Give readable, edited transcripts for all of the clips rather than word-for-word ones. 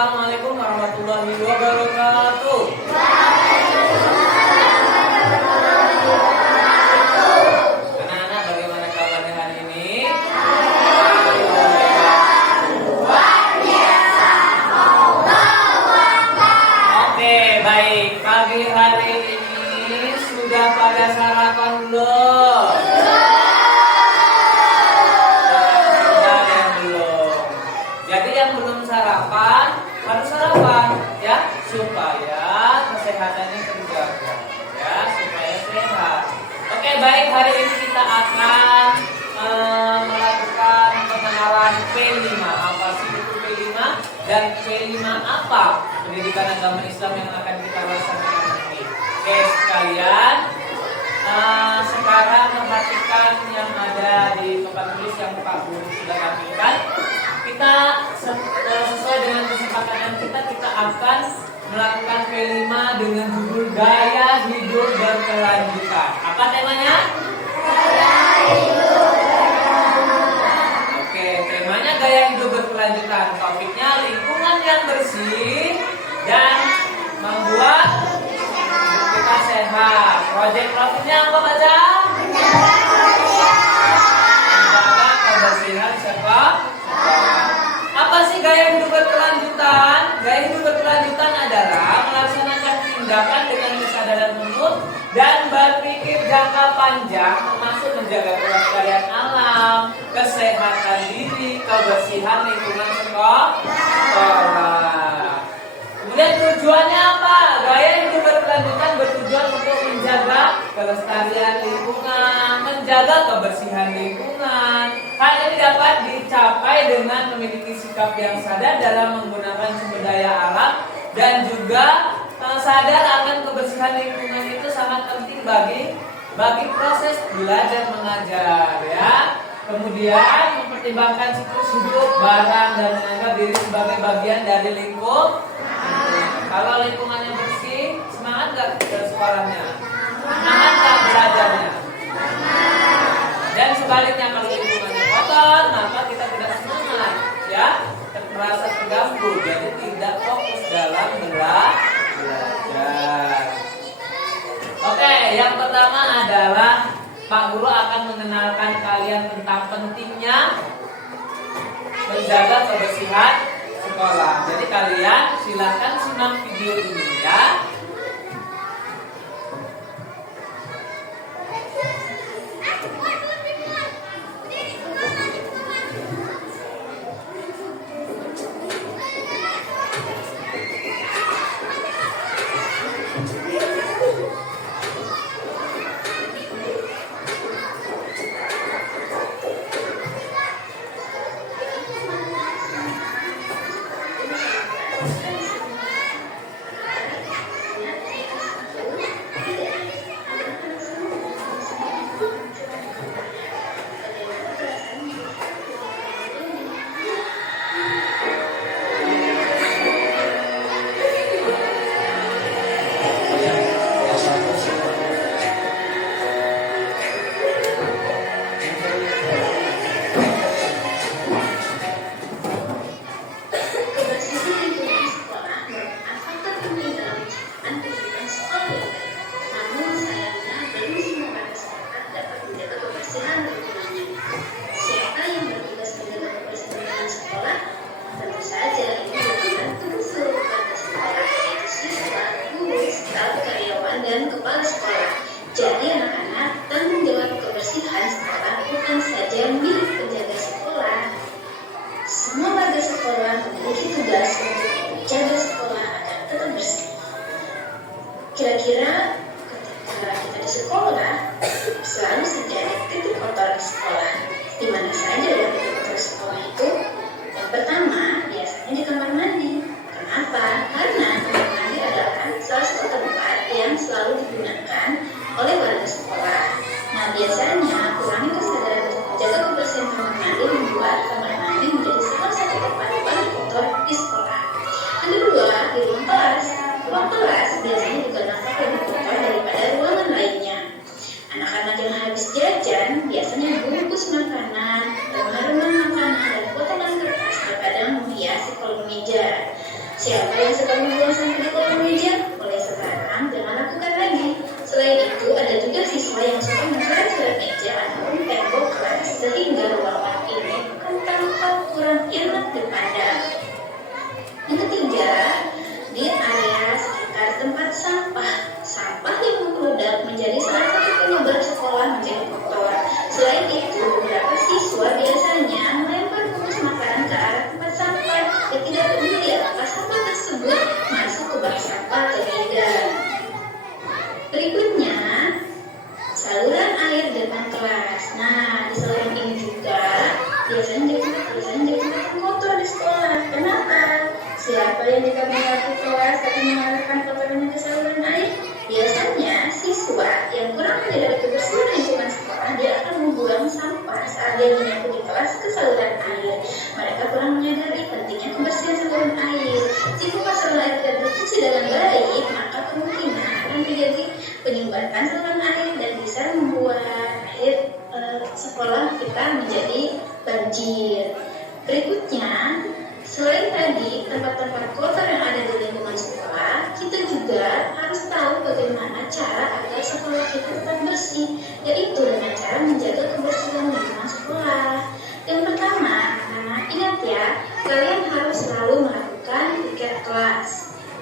Assalamualaikum warahmatullahi wabarakatuh. Anak-anak, bagaimana kabarnya hari ini? Oke, baik. Pagi hari ini sudah pada sarapan belum? Jadi yang belum sarapan harus sarapan ya, supaya kesehatannya terjaga ya, supaya sehat. Oke, baik, hari ini kita akan melakukan pengenalan P5. Apa sih itu P5 dan P5 apa pendidikan agama Islam yang akan kita laksanakan nanti. Oke sekalian, sekarang perhatikan yang ada di tempat tulis yang Pak Guru sudah tampilkan. Kita sesuai dengan kesepakatan kita akan melakukan P5 dengan judul gaya hidup berkelanjutan. Apa temanya? Gaya hidup berkelanjutan. Oke, temanya gaya hidup berkelanjutan. Topiknya lingkungan yang bersih dan membuat kita sehat. Proyek profilnya apa baca? Menjaga kebersihan sekolah. Apa sih gaya hidup berkelanjutan? Gaya hidup berkelanjutan adalah melaksanakan tindakan dengan kesadaran penuh dan berpikir jangka panjang, termasuk menjaga kelestarian alam, kesehatan diri, kebersihan lingkungan sekolah. Kemudian tujuannya apa? Gaya hidup berkelanjutan bertujuan untuk menjaga kelestarian lingkungan, menjaga kebersihan lingkungan. Hal ini dapat dicapai dengan memiliki sikap yang sadar dalam menggunakan sumber daya alam dan juga sadar akan kebersihan lingkungan itu sangat penting bagi proses belajar mengajar ya. Kemudian mempertimbangkan siklus hidup barang dan menganggap diri sebagai bagian dari lingkungan. Kalau lingkungannya bersih, semangat gak ke sekolahnya? Semangat gak belajarnya? Dan sebaliknya, kalau lingkungannya kotor, maka kita tidak semangat ya, terasa terganggu, jadi tidak fokus dalam belajar. Oke, yang pertama adalah Pak Guru akan mengenalkan kalian tentang pentingnya menjaga kebersihan sekolah. Jadi kalian silakan simak video ini ya. Kira-kira ketika kita di sekolah selalu saja ada titik kotor di sekolah. Di mana saja ya titik kotor di sekolah itu? Yang pertama biasanya di kamar mandi. Kenapa? Karena kamar mandi adalah salah satu tempat yang selalu digunakan oleh warga sekolah. Nah biasanya kurangnya kesadaran untuk menjaga kebersihan kamar mandi membuat kamar mandi menjadi salah satu tempat paling kotor di sekolah. Yang kedua, di ruang kelas. Ruang kelas biasanya juga nampak lebih kotor daripada ruangan lainnya. Anak-anak yang habis jajan biasanya bungkus makanan, remah-remah makanan, dan potongan kertas terkadang menghiasi kolong meja. Siapa yang suka membuang sampah di kolong meja? Mulai sekarang jangan lakukan lagi. Selain itu, ada juga siswa yang suka mencoret-coret meja ataupun tembok kelas sehingga ruangan ini akan tampak kurang enak dipandang. Yang ketiga, di area sekitar tempat sampah. Sampah yang membludak menjadi salah satu penyebab sekolah menjadi kotor. Selain itu, beberapa siswa biasanya melempar bungkus makanan ke arah tempat sampah dan tidak peduli apakah sampah tersebut masuk ke bak sampah atau tidak. Berikutnya, saluran air depan kelas. Nah, di saluran ini juga biasanya jadi tempat kotor di sekolah. Kenapa? Siapa yang jika mengaku kelas tapi mengalirkan kotorannya ke saluran air? Biasanya siswa yang kurang menyadari kebersihan lingkungan sekolah, dia akan membuang sampah saat dia menyapu di kelas ke saluran air. Mereka kurang menyadari pentingnya kebersihan saluran air. Jika saluran air tidak berfungsi dengan baik, maka kemungkinan akan terjadi penyumbatan saluran air dan bisa membuat air sekolah kita menjadi banjir. Berikutnya, selain tadi tempat-tempat kotor yang ada di lingkungan sekolah, kita juga harus tahu bagaimana cara agar sekolah kita tetap bersih, yaitu dengan cara menjaga kebersihan lingkungan sekolah. Yang pertama, anak-anak ingat ya, kalian harus selalu melakukan piket kelas.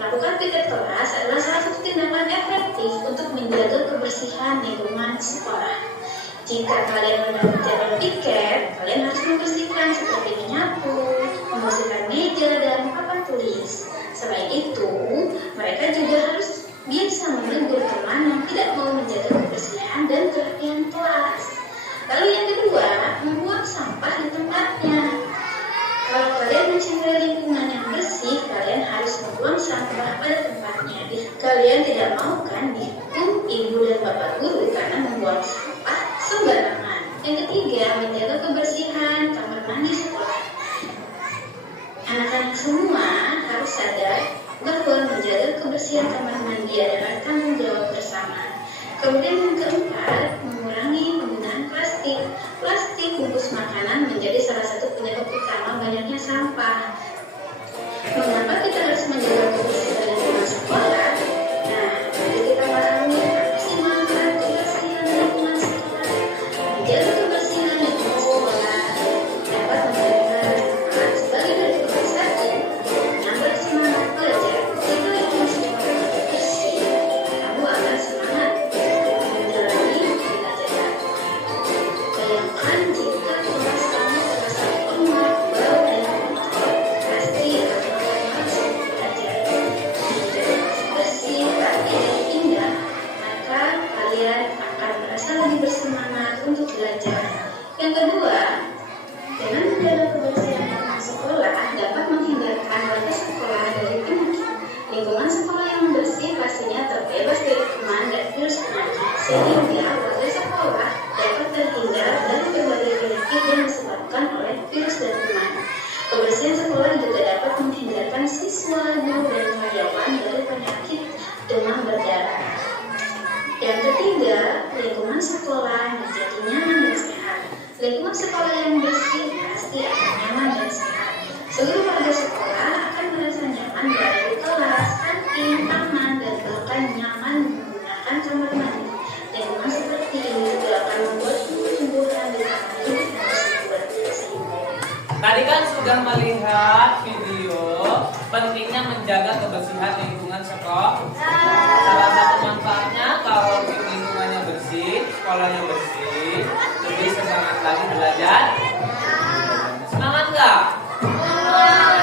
Melakukan piket kelas adalah salah satu tindakan efektif untuk menjaga kebersihan lingkungan sekolah. Jika kalian menjalankan piket, kalian harus membersihkan seperti menyapu, membersihkan meja dan papan tulis. Selain itu, mereka juga harus bisa menegur teman yang tidak mau menjaga kebersihan dan kerapian kelas. Lalu yang kedua, membuang sampah di tempatnya. Kalau kalian mencintai lingkungan yang bersih, kalian harus membuang sampah pada tempatnya. Kalian tidak mau kan dihukum ibu dan bapak guru karena membuang sampah sembarangan. Yang ketiga, menjaga kebersihan kamar mandi sekolah. Anak-anak semua harus sadar bahwa menjaga kebersihan kamar mandi adalah tanggung jawab bersama. Kemudian yang keempat, mengurangi penggunaan plastik. Plastik bungkus makanan menjadi salah satu penyebab utama banyaknya sampah. Mengapa kita harus menjaga kebersihan lingkungan sekolah? Nah, mari kita pahami apa sih manfaat kebersihan lingkungan sekolah. Menjaga kebersihan lingkungan sekolah dapat memberikan manfaat sebagai dari kebiasaan yang bersemangat belajar. Jika lingkungan sekolah bersih, kamu akan semangat menjalani pelajaran. Bayangkan jika kelas kamu terasa penuh bau dan kotor, pasti akan langsung belajar. Jika bersih, rapi, dan indah, maka kalian akan merasa lebih bersemangat untuk belajar. Yang kedua, dengan menjaga kebersihan lingkungan sekolah dapat menghindarkan warga sekolah dari penyakit. Lingkungan sekolah yang bersih pastinya terbebas dari kuman dan virus penyakit, sehingga warga sekolah dapat terhindar dari berbagai penyakit yang disebabkan oleh virus dan kuman. Kebersihan sekolah juga dapat menghindarkan siswa, guru, dan karyawan dari penyakit demam berdarah. Yang ketiga, lingkungan sekolah menjadi nyaman dan sehat. Lingkungan sekolah yang bersih pasti akan nyaman dan sehat. Seluruh warga sekolah akan merasa nyaman berada di kelas, kantin, taman, dan bahkan nyaman menggunakan kamar mandi. Lingkungan seperti ini juga akan membuat tumbuh-tumbuhan di taman hidup yang subur. Tadi kan sudah melihat video pentingnya menjaga kebersihan lingkungan sekolah. Salah satu manfaatnya kalau lingkungannya bersih, sekolahnya bersih, lebih semangat lagi belajar. Semangat nggak?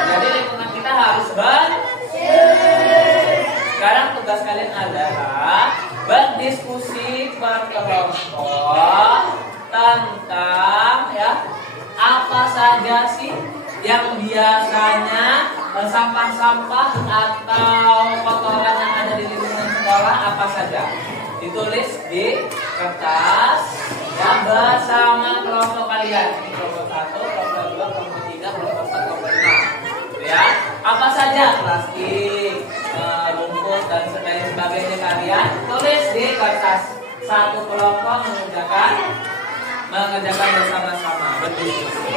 Jadi lingkungan kita harus bersih. Sekarang tugas kalian adalah berdiskusi berkelompok tentang apa saja sih yang biasanya sampah-sampah atau kotoran yang ada di lingkungan sekolah apa saja. Ditulis di kertas bersama kelompok kalian. Kelompok 1, kelompok 2, kelompok 3, kelompok 4, kelompok 5. Ya, apa saja plastik, rumput dan sebagainya kalian tulis di kertas. Satu kelompok mengerjakan bersama-sama berdiskusi.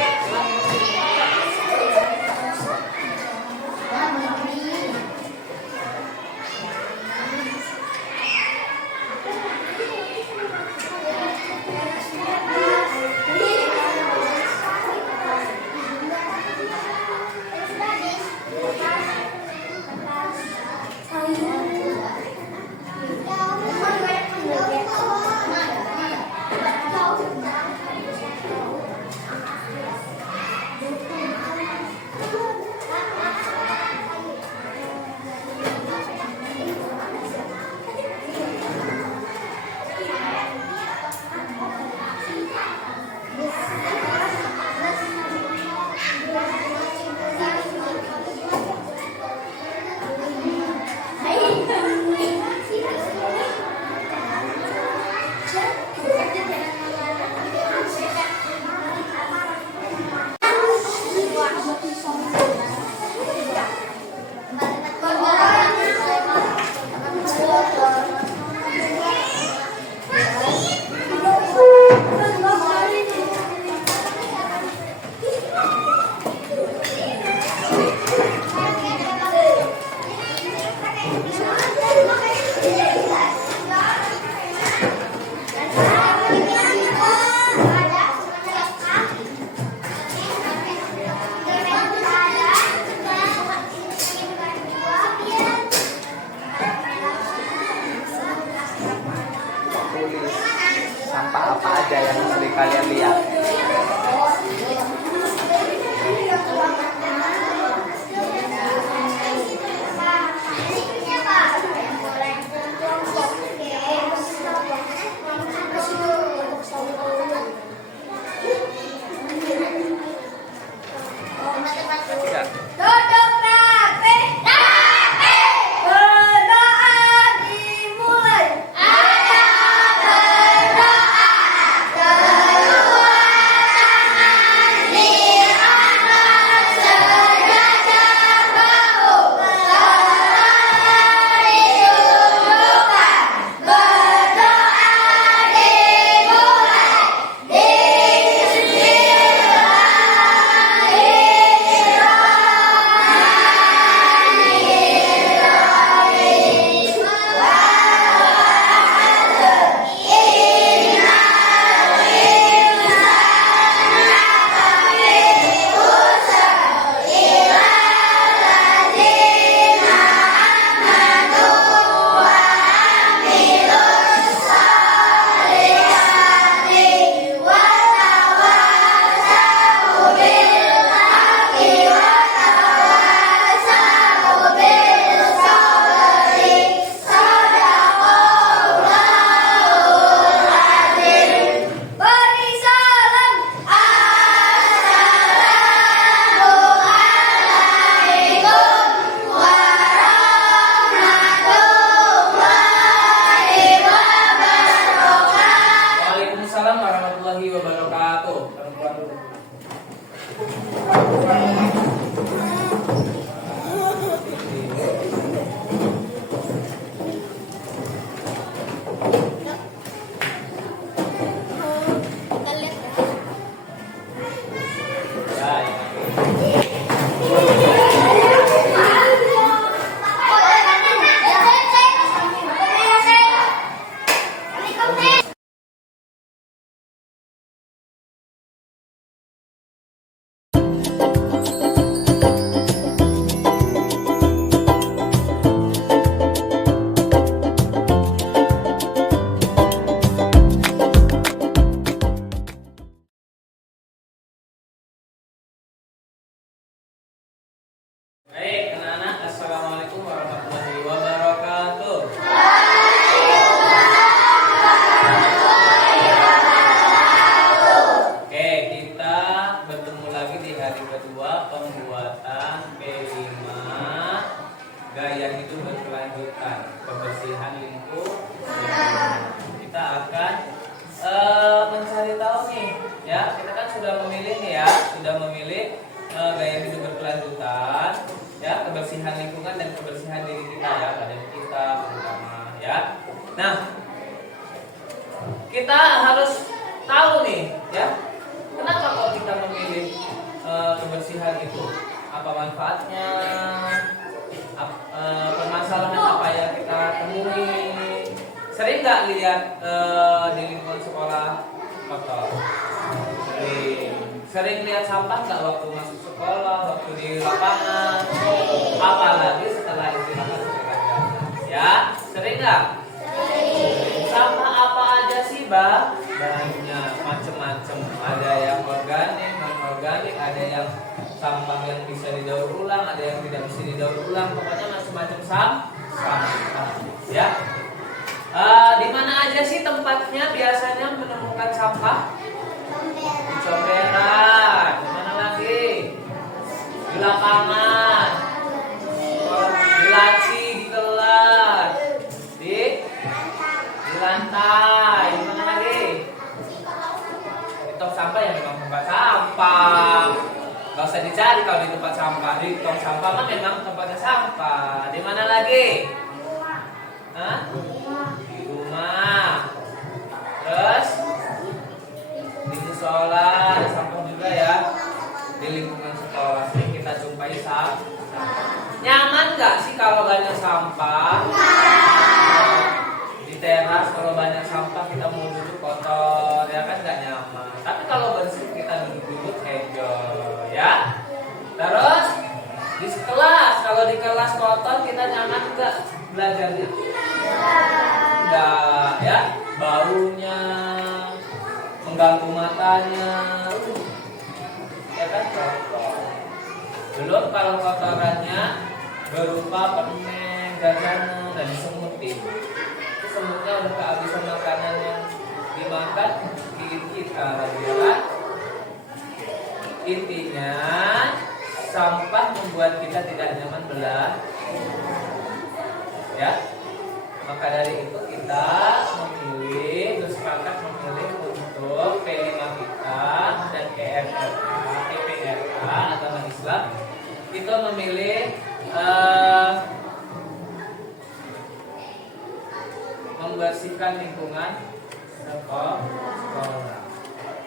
gaya hidup berkelanjutan, kebersihan lingkungan. Kita akan mencari tahu nih, ya. Kita kan sudah memilih nih ya, sudah memilih gaya hidup berkelanjutan, ya, kebersihan lingkungan dan kebersihan diri kita ya, badan kita terutama, ya. Nah, kita harus tahu nih, ya, kenapa kok kita memilih kebersihan itu, apa manfaatnya, permasalahan apa yang kita temui. Sering nggak lihat di lingkungan sekolah kotor? Sering lihat sampah nggak waktu masuk sekolah, waktu di lapangan, apalagi setelah istirahat sekolah? Ya, sering nggak? Sampah apa aja sih, Bang? Banyak, macam-macam. Ada yang organik, non-organik, ada yang sampah yang bisa didaur ulang, ada yang tidak bisa didaur ulang. Pokoknya macam-macam sampah. Ya. Di mana aja sih tempatnya biasanya menemukan sampah? Di comberan. Di mana lagi? Di lapangan. Di laci, di kelas. Di lantai. Di mana lagi? Di tong sampah yang memang tempat sampah. Gak usah dicari kalau di tempat sampah. Di tong sampah mah memang tempatnya sampah. Di mana lagi? Hah? Di rumah. Terus di musola ada sampah juga ya. Di lingkungan sekolah sering kita jumpai sampah. Nyaman gak sih kalau banyak sampah? Di teras kalau banyak sampah kita mau duduk kotor, ya kan gak nyaman. Tapi kalau bersih kita duduk enjoy, ya. Terus di kelas, kalau di kelas kotor kita nyaman gak belajarnya? Enggak, ya. Baunya mengganggu matanya, ya kan kotor. Belum kalau kotorannya berupa permen, jajanan, dan semutin. Itu semutnya udah kehabisan makanannya, dimakan gigit kita lagi, ya kan? Intinya sampah membuat kita tidak nyaman belajar, ya. Maka dari itu kita bersepakat memilih untuk P5 kita dan EPRA agama Islam itu memilih membersihkan lingkungan sekolah,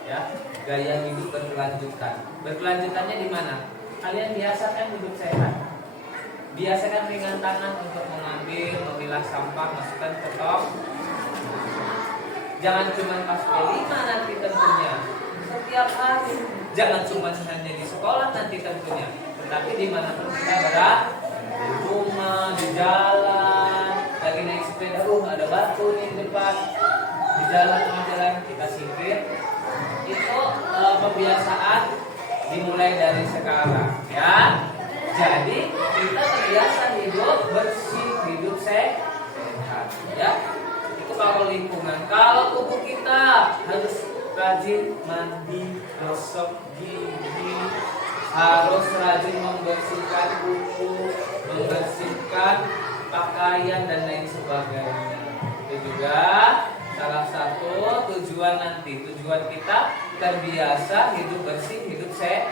ya. Gaya hidup berkelanjutan. Berkelanjutannya di mana? Kalian biasakan hidup sehat. Biasakan ringan tangan untuk mengambil, memilah sampah, masukkan ke tong. Jangan cuma pas P5 nanti tentunya. Setiap hari. Jangan cuma hanya di sekolah nanti tentunya. Tetapi dimanapun kita berada, di rumah, di jalan, lagi naik sepeda, ada batu nih di depan. Di jalan kita singkir. Itu pembiasaan dimulai dari sekarang, ya. Jadi kita terbiasa hidup bersih, hidup sehat, ya. Itu kalau lingkungan. Kalau tubuh kita harus rajin mandi, gosok gigi, harus rajin membersihkan kuku, membersihkan pakaian dan lain sebagainya. Itu juga salah satu tujuan kita terbiasa hidup bersih, hidup sehat.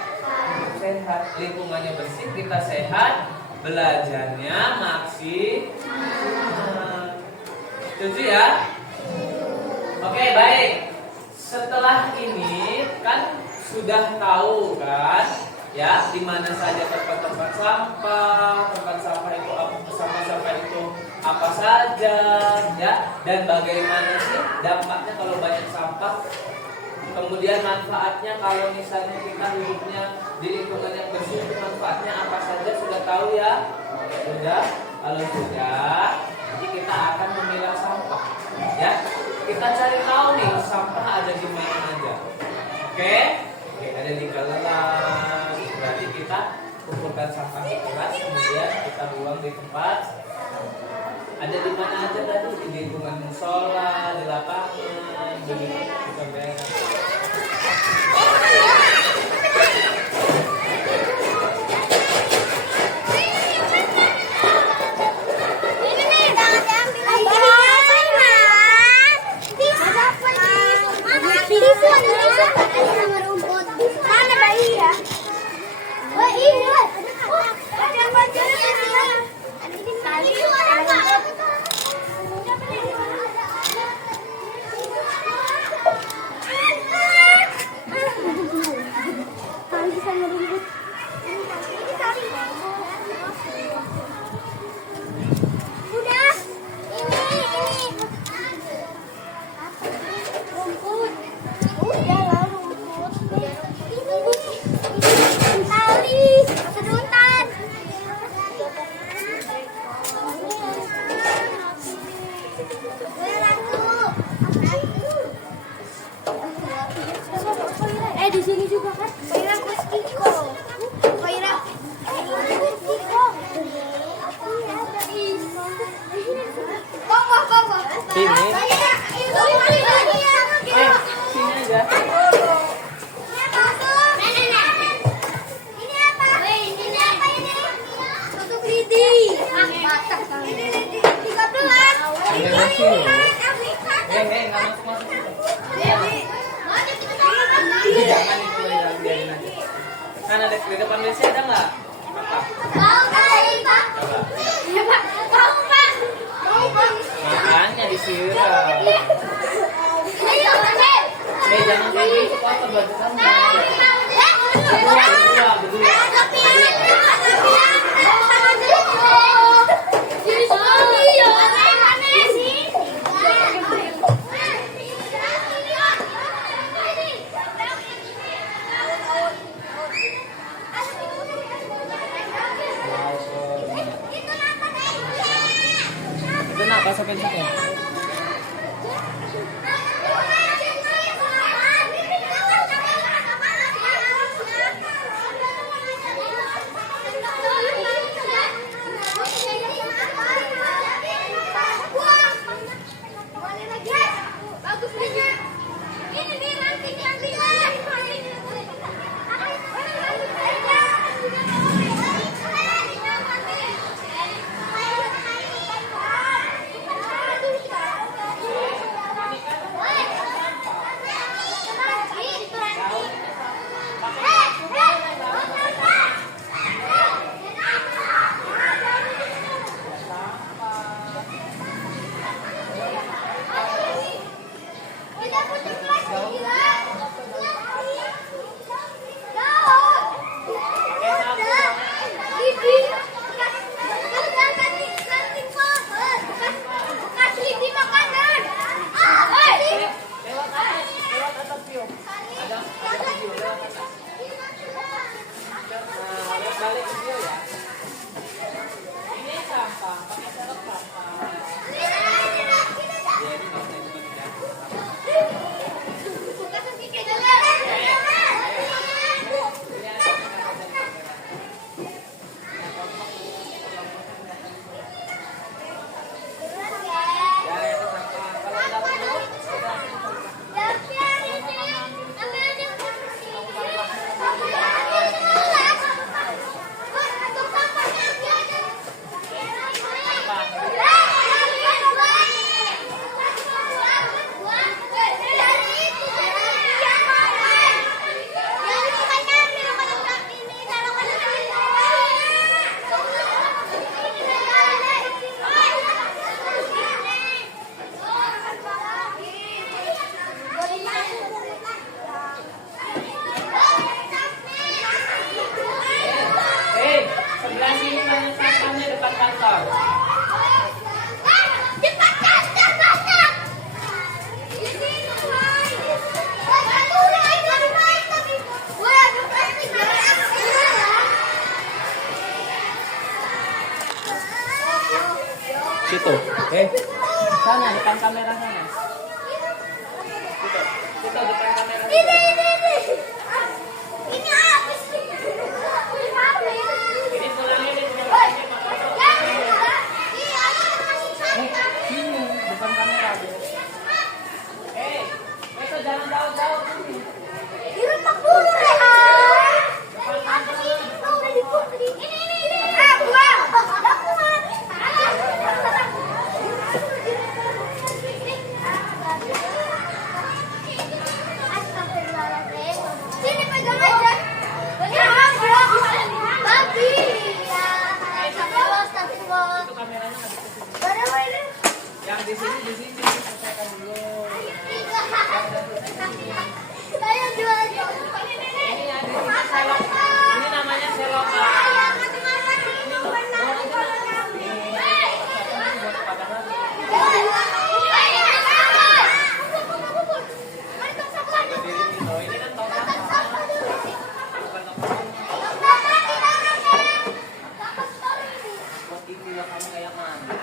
Lingkungannya bersih, kita sehat, belajarnya maksimal. Setuju ya? Oke, baik. Setelah ini kan sudah tahu kan, ya, di mana saja tempat-tempat sampah itu apa, sampah itu apa saja, ya, dan bagaimana sih dampaknya kalau banyak sampah. Kemudian manfaatnya kalau misalnya kita hidupnya di lingkungan yang bersih, manfaatnya apa saja sudah tahu ya? Sudah. Kalau sudah, nanti kita akan memilah sampah, ya. Kita cari tahu nih sampah ada di mana aja. Oke, ada di kelas. Berarti kita kumpulkan sampah di kelas, kemudian kita buang di tempat. Ada di mana aja tadi? Di lingkungan musola, di lapangan, di comberan. Sini. Sini aja. Nggak masuk. Jangan itu ya, biarin aja. Kan ada di depan WC ada nggak? Makanya disiram. Jangan kayak gitu, kotor baju kamu. Berdua. Itu nak pasokin sini. Balik video ya. Ini sampah, pakai sarung sampah. Sebelah sini banyak sampahnya depan kantor. Situ. Sana depan kamera sana. Situ depan kamera. Ini pulangnya di sini depan kamera. Besok jangan jauh-jauh sini. Di rumah dulu Rehan. Sini pegang aja. Babi. Itu kameranya nggak bisa. Yang di sini selesaikan dulu. Saya jual. Ini ya di sini selok. Ini namanya selokan. Kamu kayak mana?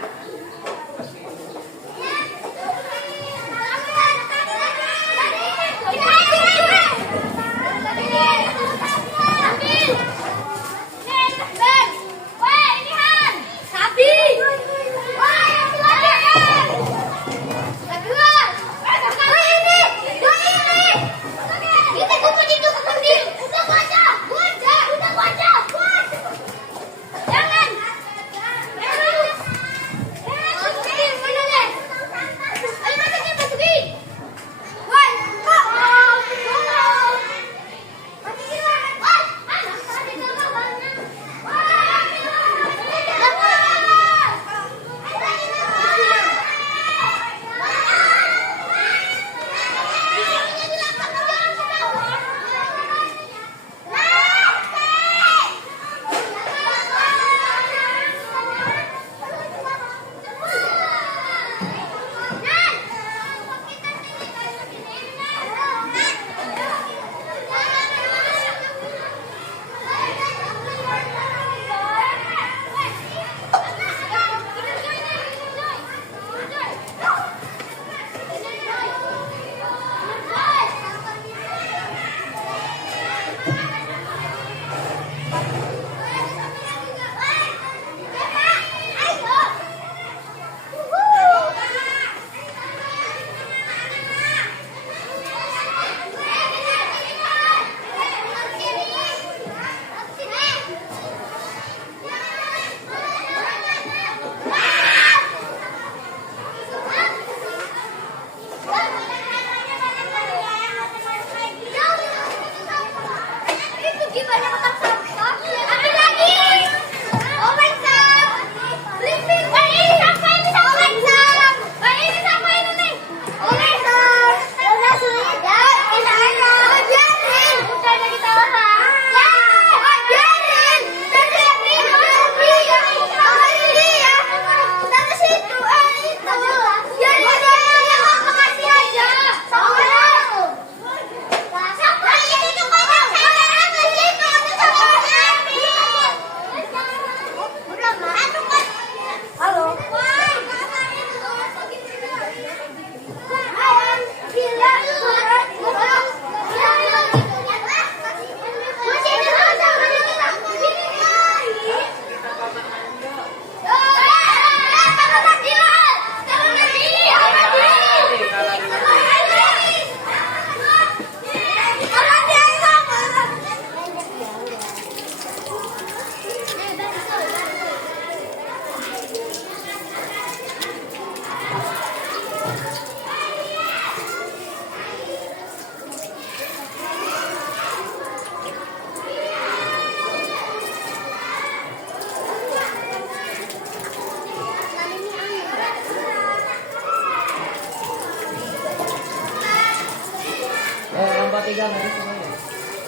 jangan semuanya.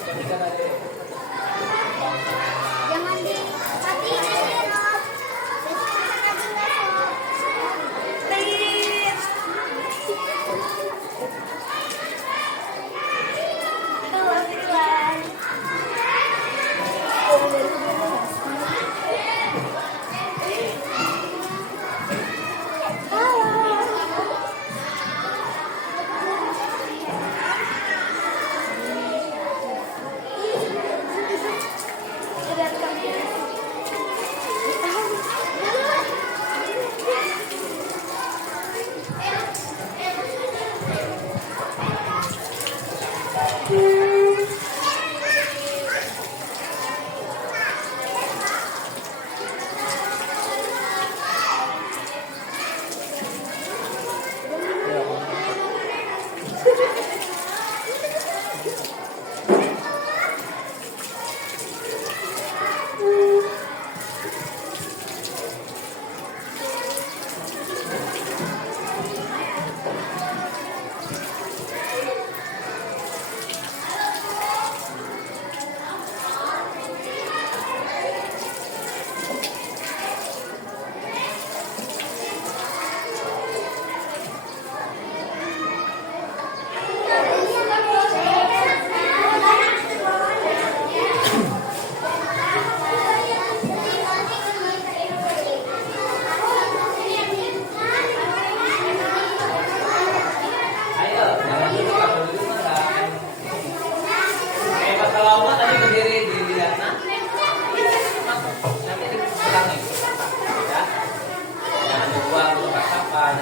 Jangan ada. Jangan dimatiin aja, Rob. Please. Tuh, everyone. Ayo, jangan dulu kalau dulu mah. Kayak bakal lama tadi berdiri dilihat nah. Nanti dikurangin. Ya. Jangan dibuang untuk sampah.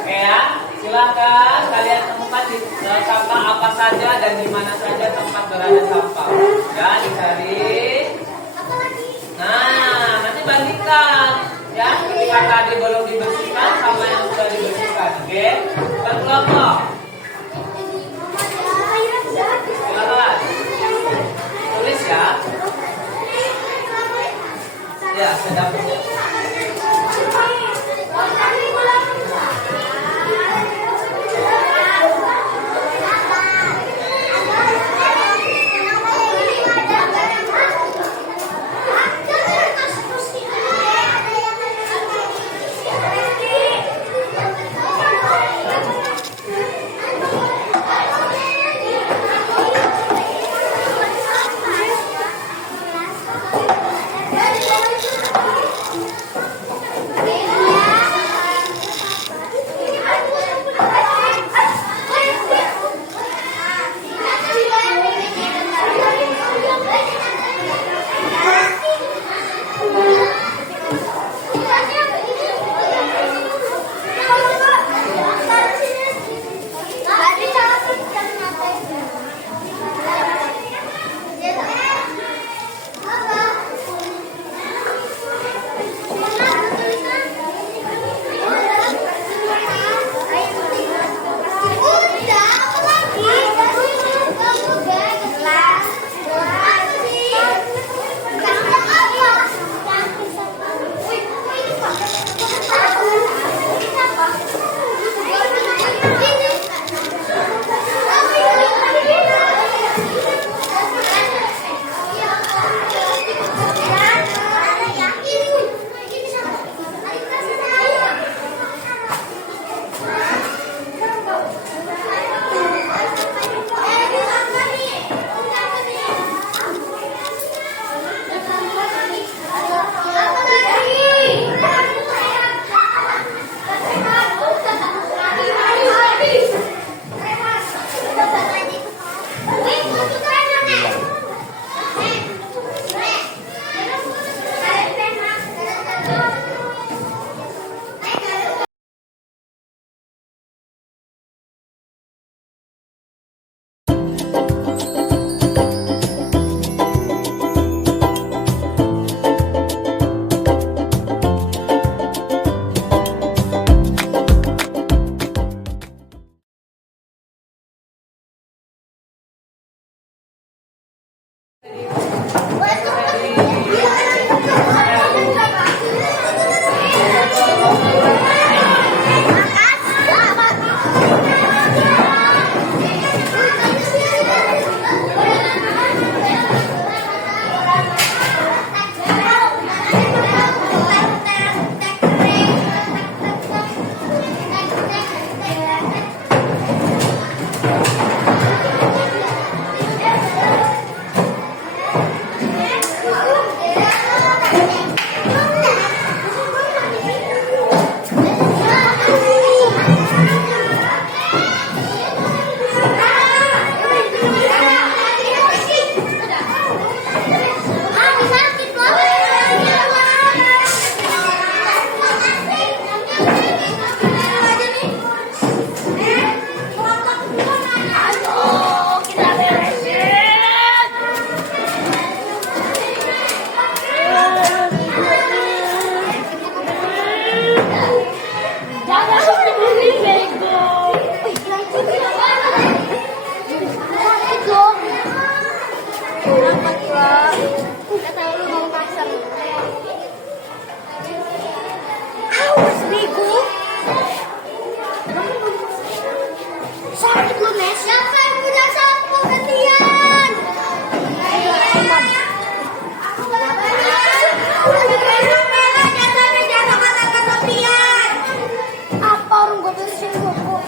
Oke ya, silakan kalian temukan di sampah apa saja dan di mana saja tempat berada sampah. Ya, dicari. Nah, nanti bandingkan ya ketika tadi belum dibersihkan sama yang sudah dibersihkan. Oke, berkelompok. Silakan. Tulis ya. Ya, sedap. Bigu. Sakit lu, Nes. Siapa yang udah sampo gantian? Apa orang gue beresin buku?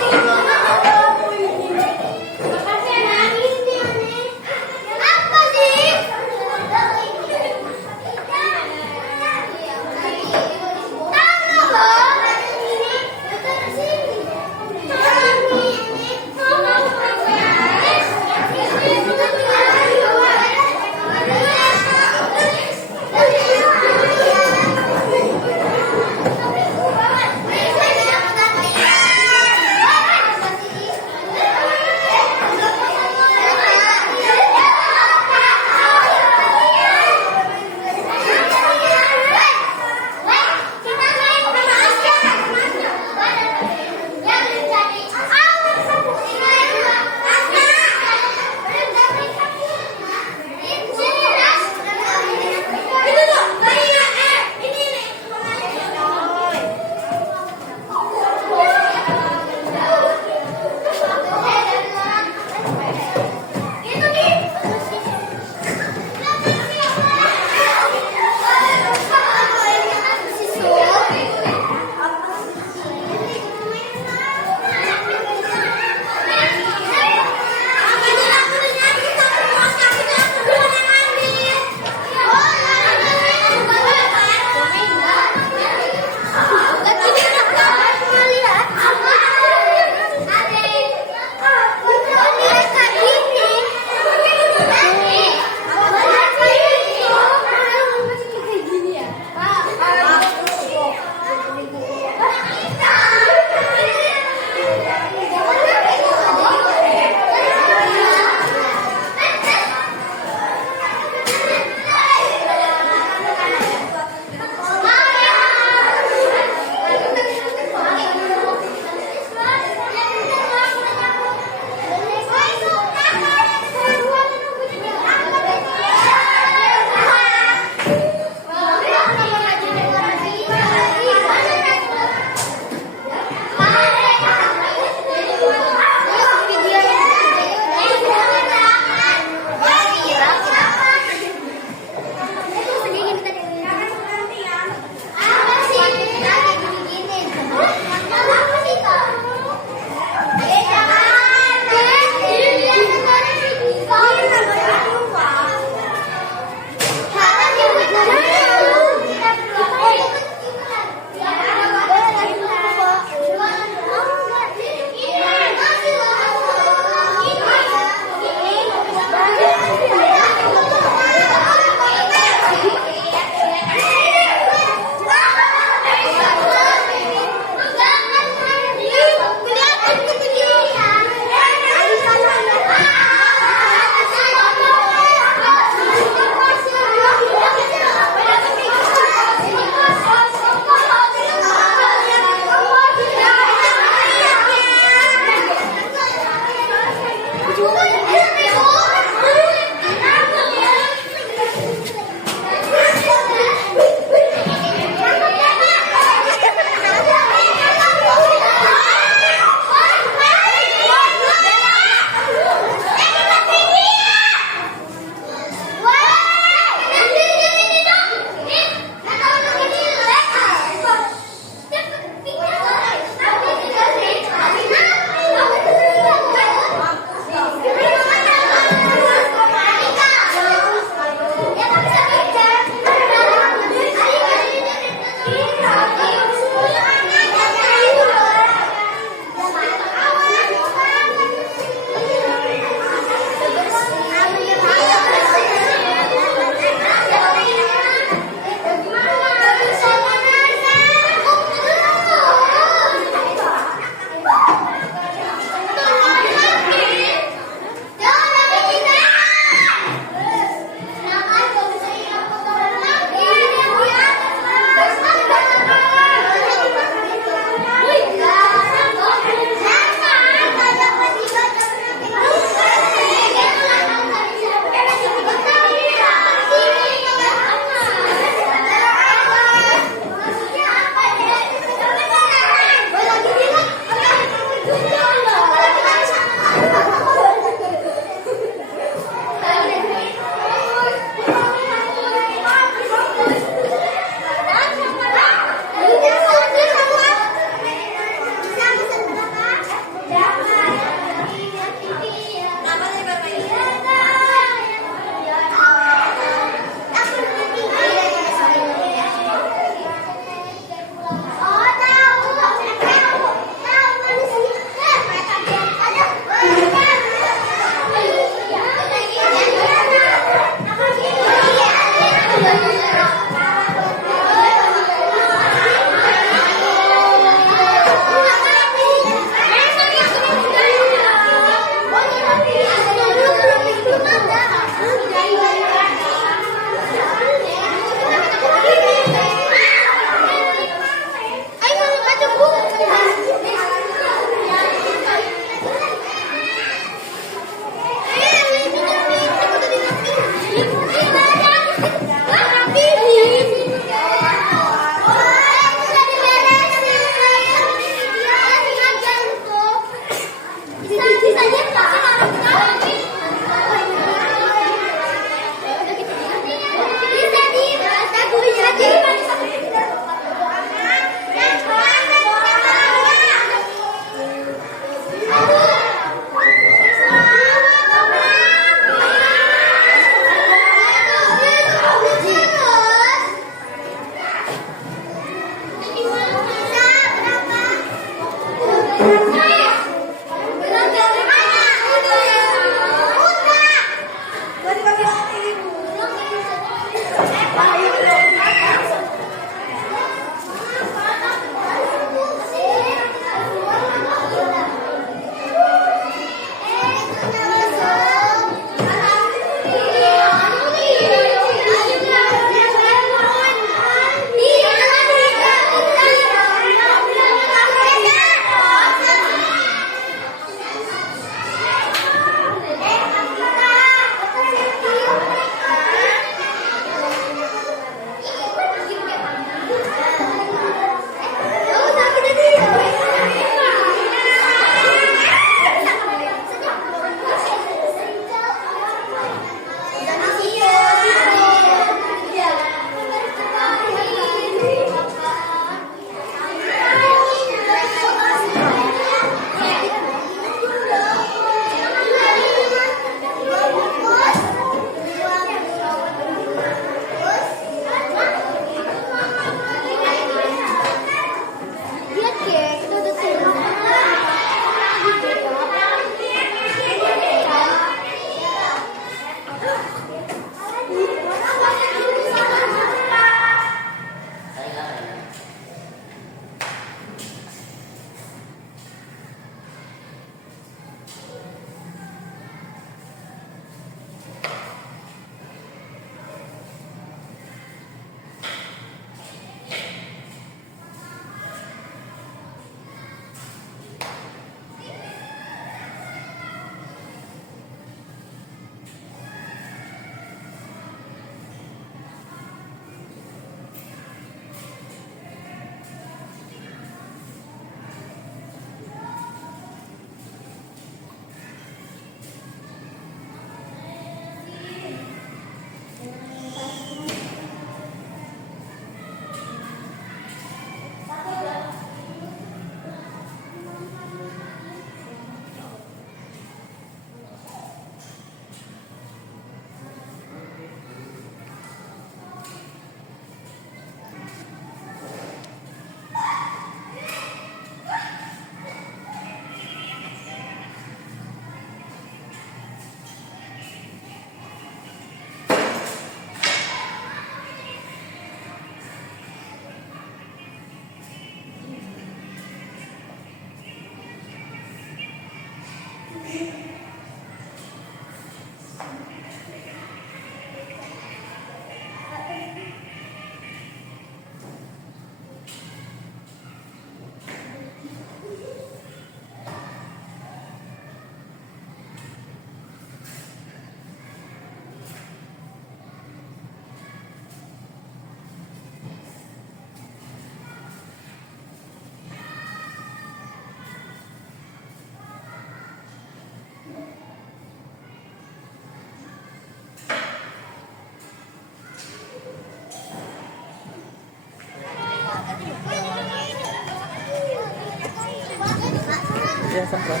Ya, semprot.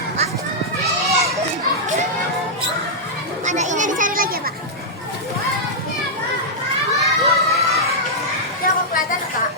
Ada ini dicari lagi ya, Pak? Ya, kok kelihatan, Kak?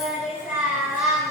Beri salam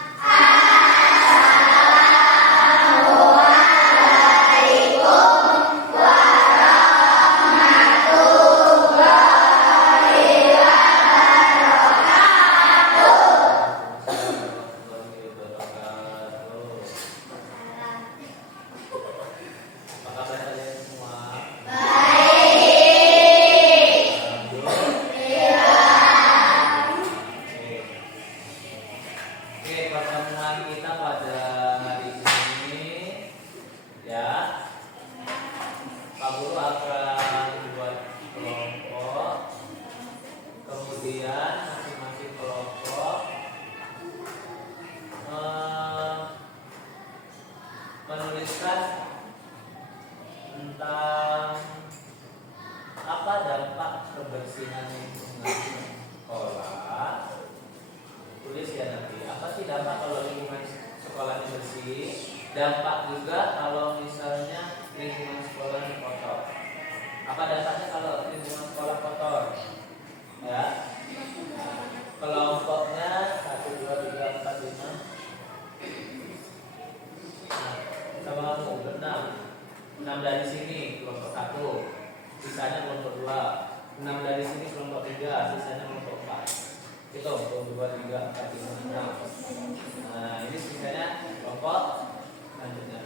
Dampak juga kalau misalnya lingkungan sekolah kotor. Apa dampaknya kalau lingkungan sekolah kotor? Ya. Kelompoknya 1, 2, 3, 4, 5. Sama kamu berenam. 6 dari sini kelompok 1, sisanya kelompok 2. 6 dari sini kelompok 3, sisanya kelompok 4. Itu 1, 2, 3, 4, 5, 6. Nah, ini sisanya kelompok selanjutnya.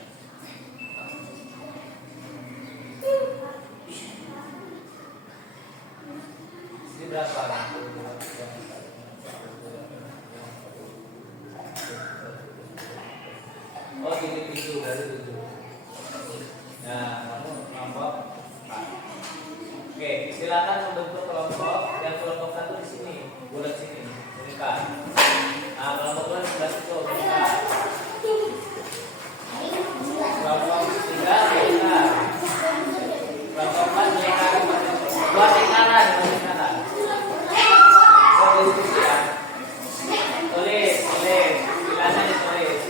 Ini berapa? Oh, ini 7 dari 7. Nah, kamu kelompok 4. Oke, silakan membentuk kelompok. Yang kelompok 1 di sini, bulat sini, ini kan. Nah, kelompok 2 di sebelah situ, ini kan. Kelompok 3 mereka. Kelompok 4 mereka. Buat lingkaran, buat lingkaran. Buat diskusi ya. Tulis, bilangnya ditulis.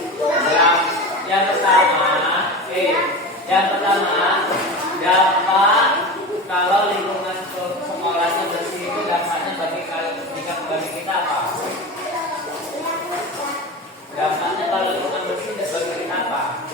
Yang pertama, dampak kalau lingkungan sekolahnya bersih itu dampaknya bagi kita apa? Dampaknya kalau lingkungan bersih bagi kita apa?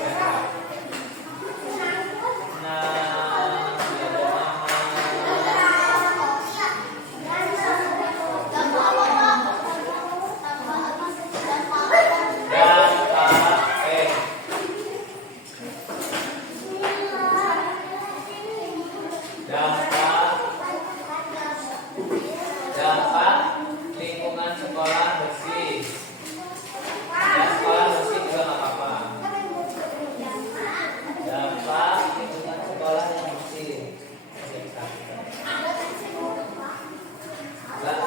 Dampak lingkungan sekolah bersih. Ya, sekolah bersih juga nggak apa-apa. Dampak lingkungan sekolah yang bersih.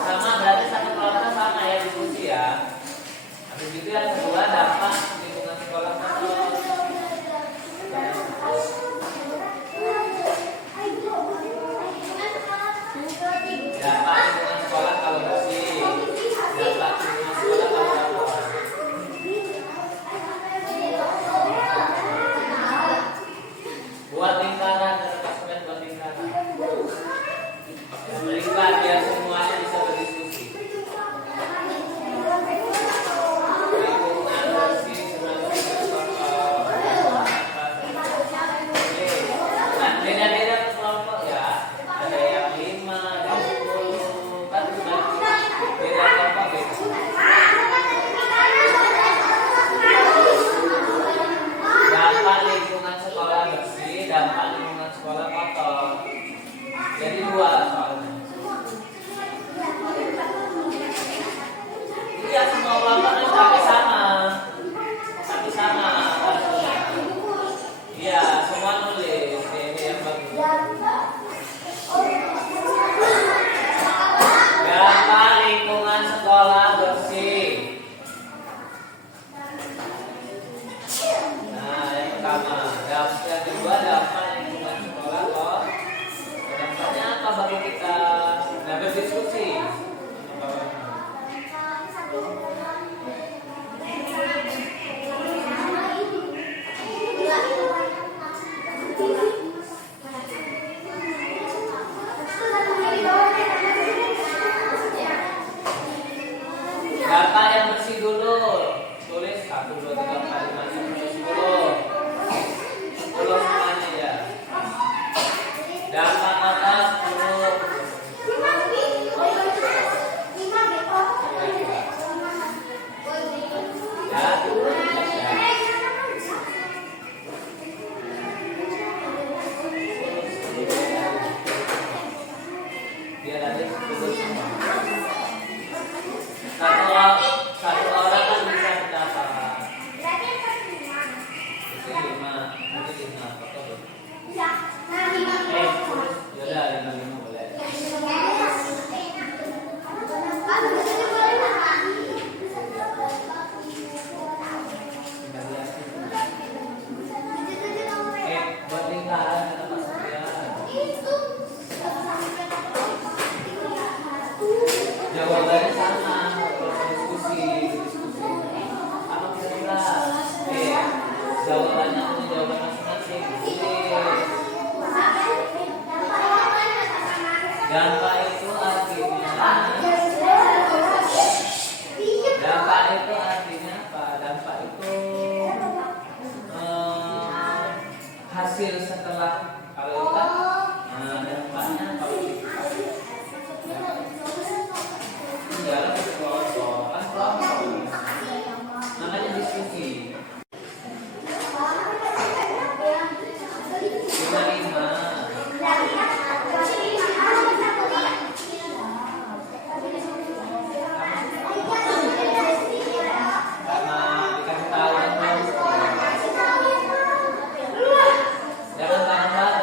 Sama berarti satu kelompok sama ya diskusi ya. Habis itu yang kedua dampak lingkungan sekolah kotor. Dampak lingkungan sekolah kalau bersih. Dampak lingkungan sekolah kalau kotor. Buat lingkaran, teman-teman buat lingkaran. Lingkar biar semuanya bisa berdiskusi. Lingkungan bersih sebagai kotor. Nah, beda-beda kelompok ya. Ada yang 5, ada yang 10, kan sudah beda kelompok gitu. Dampak lingkungan sekolah bersih, dampak lingkungan sekolah kotor. Jadi 2 soalnya. Iya, semua kelompoknya tapi sama. Tapi sama hasilnya. Iya, semua nulis. Ini yang bagus. Dampak lingkungan sekolah bersih. Nah, yang pertama, yang kedua dampak lingkungan sekolah kotor. Dampaknya apa bagi kita? Nah, berdiskusi. Dampak yang bersih dulu. Tulis 1, 2, 3, 4, 5, 6, 10. 10 semuanya ya. Dampak kotor 10. Biar nanti tulis semua. Satu orang kan bisa berapa? hasil setelah kalau kita dampaknya kalau jalan kan pelan-pelan. Makanya diskusi. 55. Jangan tambah.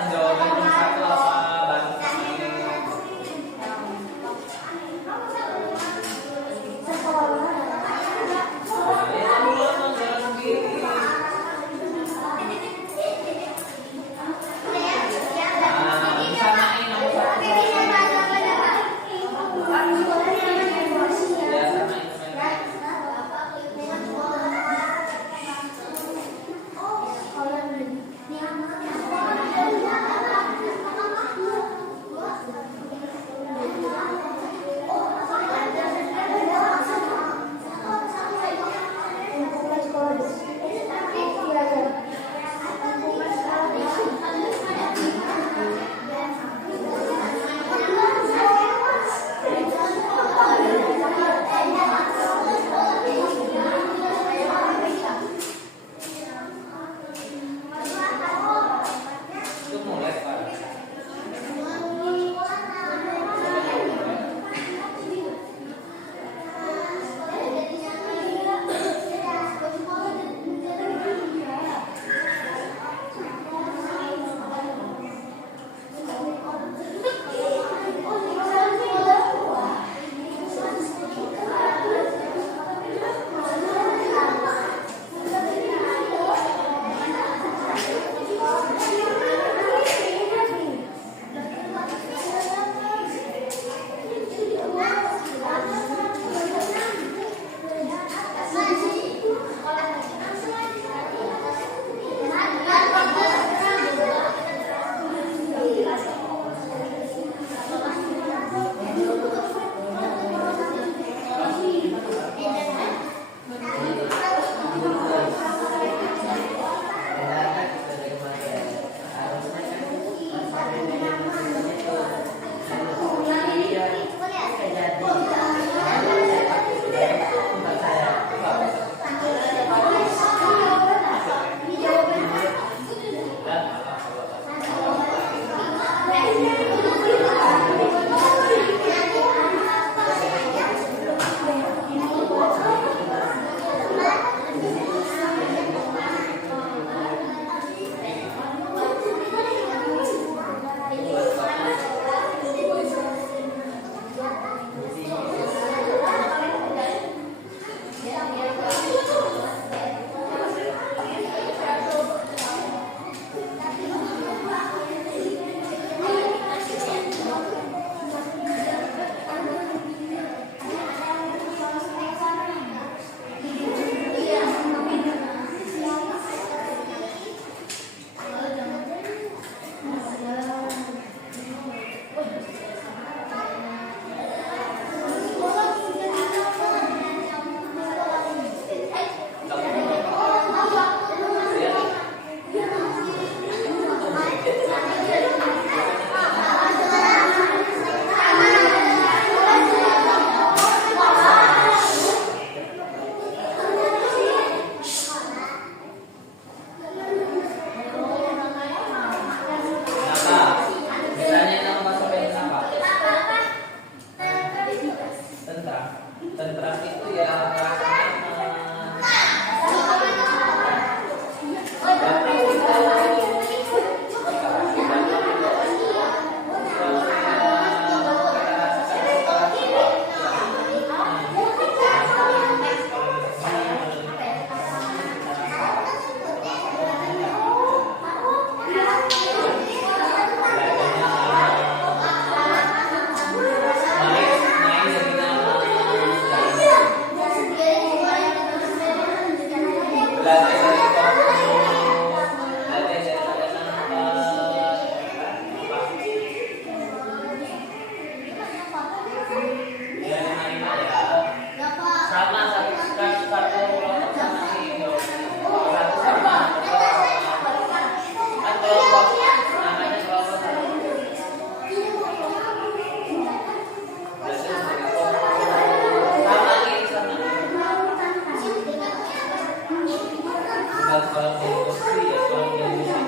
sekolah bersih ya, sekolah yang bersih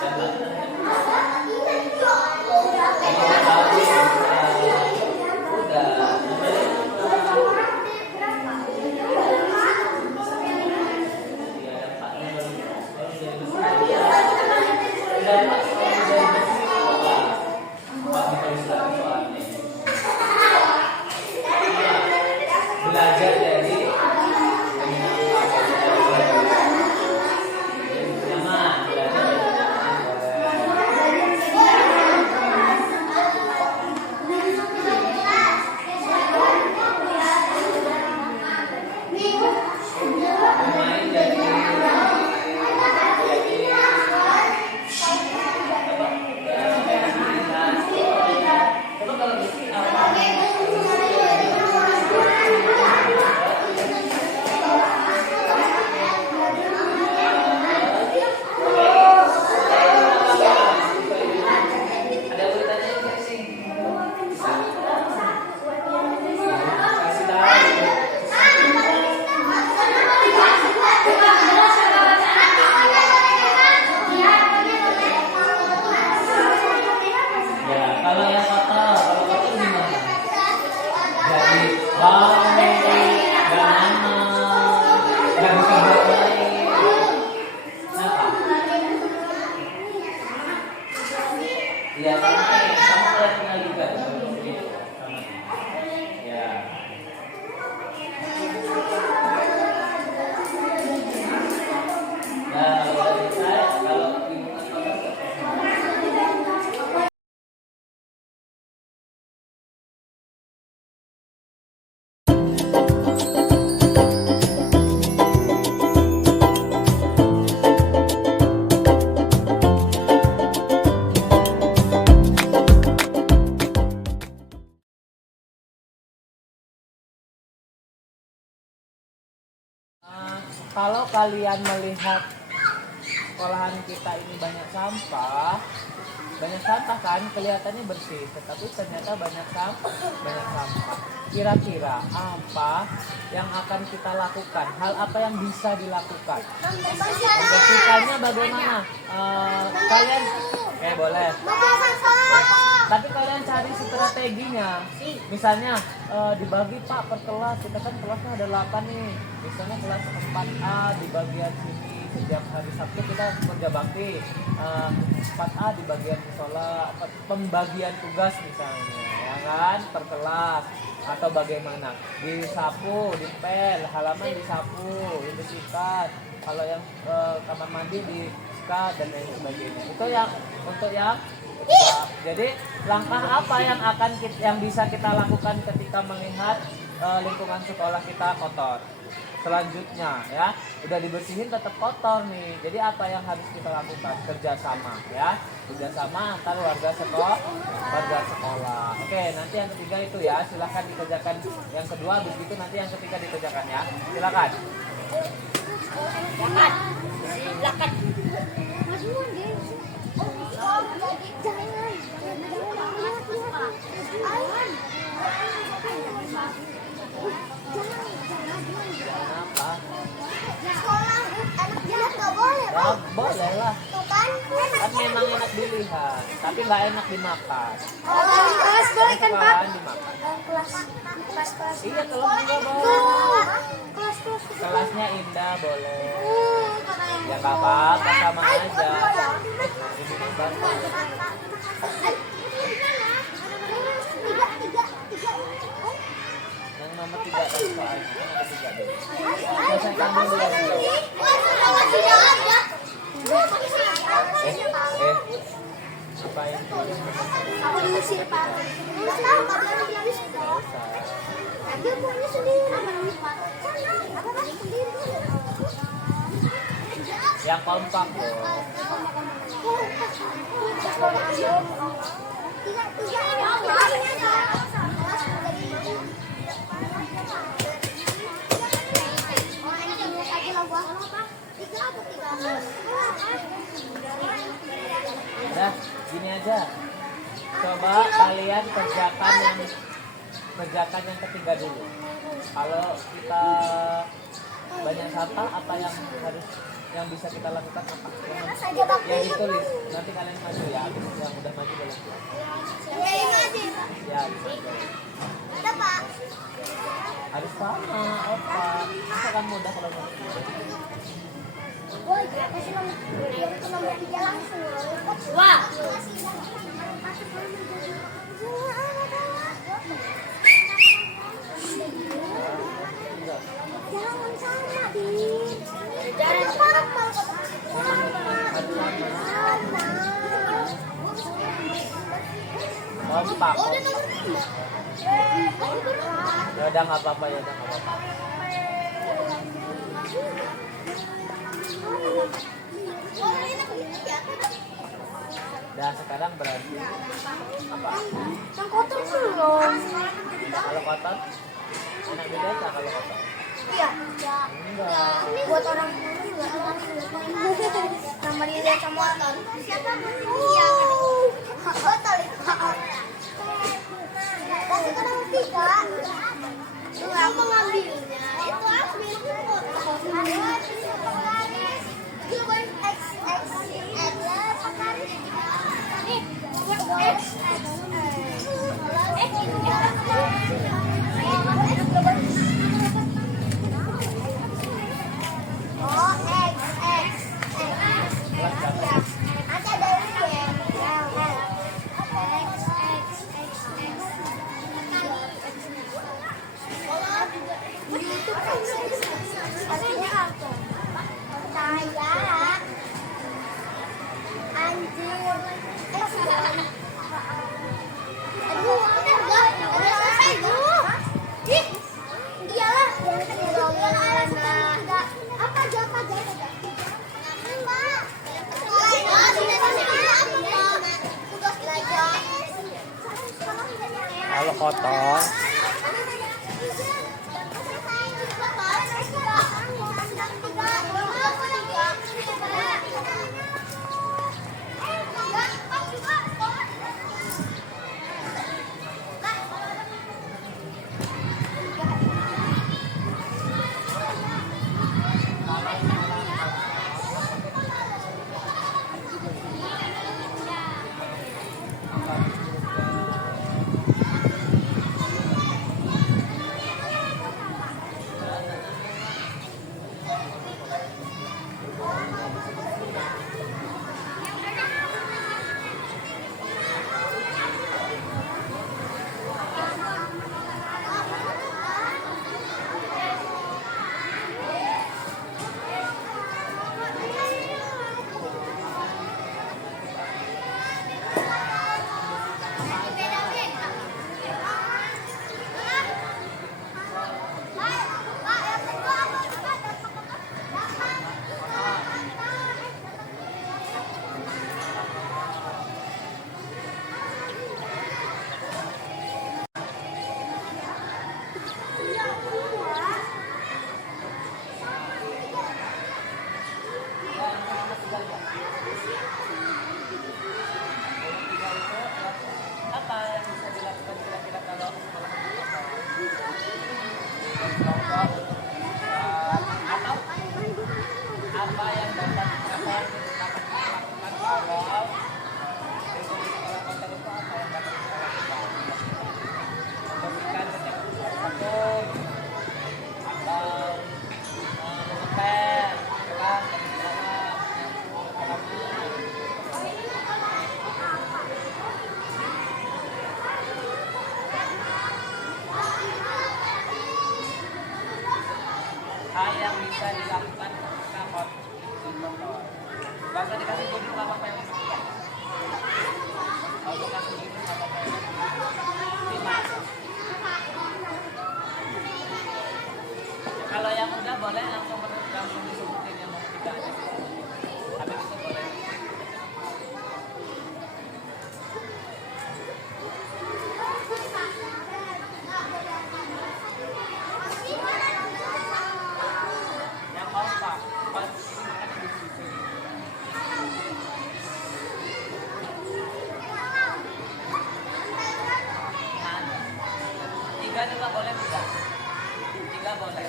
dan latihan. Belajar dari nyaman, belajar bermain dari coba kalau bersih apa? Ada urutannya nggak sih? Kasih tahu. Ya, kalau yang kotor, kalau kotor gimana? Jadi bau, nggak nyaman, nggak bisa bermain. Kenapa? Iya, sama kayak kenal juga. Sama. Ya. Nah, kalau dari saya, kalau lingkungan kotor, kalau kalian melihat sekolahan kita ini banyak sampah kan kelihatannya bersih, tetapi ternyata banyak sampah. Kira-kira apa yang akan kita lakukan? Hal apa yang bisa dilakukan? Membersihkannya bagaimana? Kalian, boleh. Tapi kalian cari strateginya. Misalnya dibagi Pak per kelas. Kita kan kelasnya ada 8 nih. Misalnya kelas 4A di bagian sini. Setiap hari Sabtu kita kerja bakti. 4A di bagian musola, pembagian tugas misalnya, ya kan, per kelas. Atau bagaimana? Disapu, dipel, halaman disapu, dibersihkan. Kalau yang kamar mandi disikat dan lain sebagainya. Itu yang untuk yang jadi langkah apa yang bisa kita lakukan ketika melihat lingkungan sekolah kita kotor? Selanjutnya ya, udah dibersihin tetap kotor nih. Jadi apa yang harus kita lakukan? Kerjasama ya, kerjasama antar warga sekolah. Oke, nanti yang ketiga itu ya, silahkan dikerjakan. Yang kedua begitu, nanti yang ketiga dikerjakan ya. Silakan. Silakan. Kenapa? Sekolah anak jilat nggak boleh. Ya, boleh lah. Tuh kan? Kan memang enak dilihat, tapi nggak enak dimakan. Kelas boleh kan Pak? Bukan dimakan. Kelas. Iya, kelas juga boleh. Kelas. Kelasnya indah boleh. Ya nggak apa-apa, sama aja. Ini nih bantu. Yang nomor 3 tadi soalnya. Nomor 3 deh. Selesaikan dulu ya dulu. Ngapain? Aku diusir Pak. Nggak tahu Pak, dia bisa. Nggak usah. Dia punya sendiri. Apa sendiri? Yang kompak loh. Udah, gini aja. Coba kalian kerjakan yang ketiga dulu. Kalau kita banyak sampah, apa yang harus yang bisa kita lakukan apa? Saja Pak. Yang ditulis. Nanti kalian maju ya. Habis yang udah maju boleh. Ya ini aja Pak. Ya, bisa. Ada Pak. Harus sama, apa? Bisa kan mudah kalau mau. Wah, kasih nomor 3 langsung. Wah. Jangan sama, Din. Jangan sama. Kompak. Oh, udah nomor 5. Ya udah nggak apa-apa ya, udah nggak apa-apa. Dan sekarang berarti apa? Yang kotor belum. Kalau kotor, enak beda nggak kalau kotor? Iya. Enggak. Buat orang nama dia sama orang. Siapa? Iya. Betul itu. Kasih ke nomor 3. Aku mengambilnya. Itu ambil. Kalau kotor, apa yang bisa dilakukan kira-kira kalau sekolah atau apa yang dapat dilakukan kalau sekolah konten itu apa yang dapat kita lakukan? Membersihkan setiap satu atau mengepel, kan? Hal yang bisa dilakukan ketika kotor. Gak usah dikasih judul apa apa yang bisa. Kalau kasih judul apa apa yang bisa. Kalau yang udah boleh langsung disebutin yang mau kita aja. Habis itu boleh. Yang mau Pak, pas ini di sini. Tiga juga boleh tidak? Tiga boleh.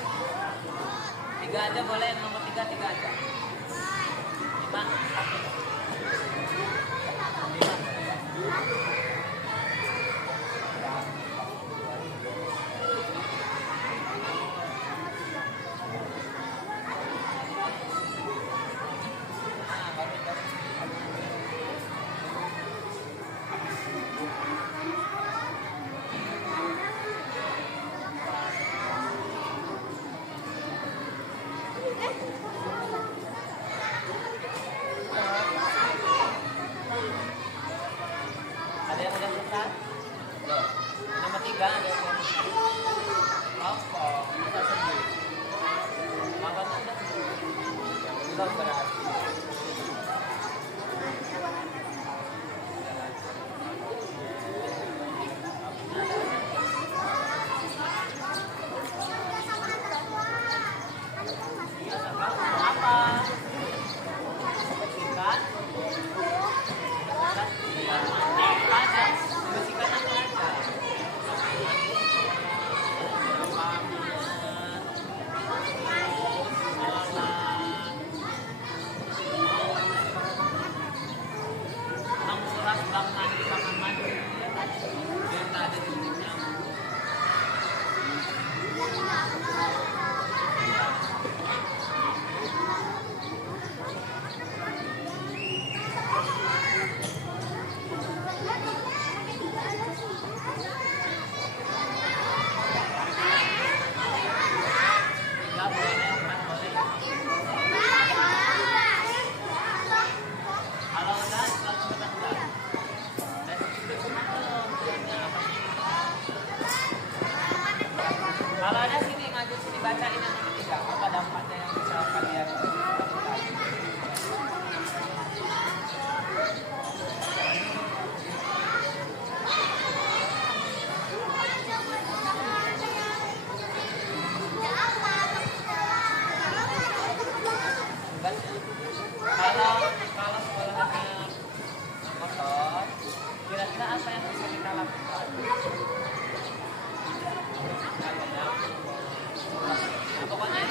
Tiga aja boleh, yang nomor tiga aja. Kalau sekolahnya motor, kira-kira apa yang bisa kita lakukan? Pokoknya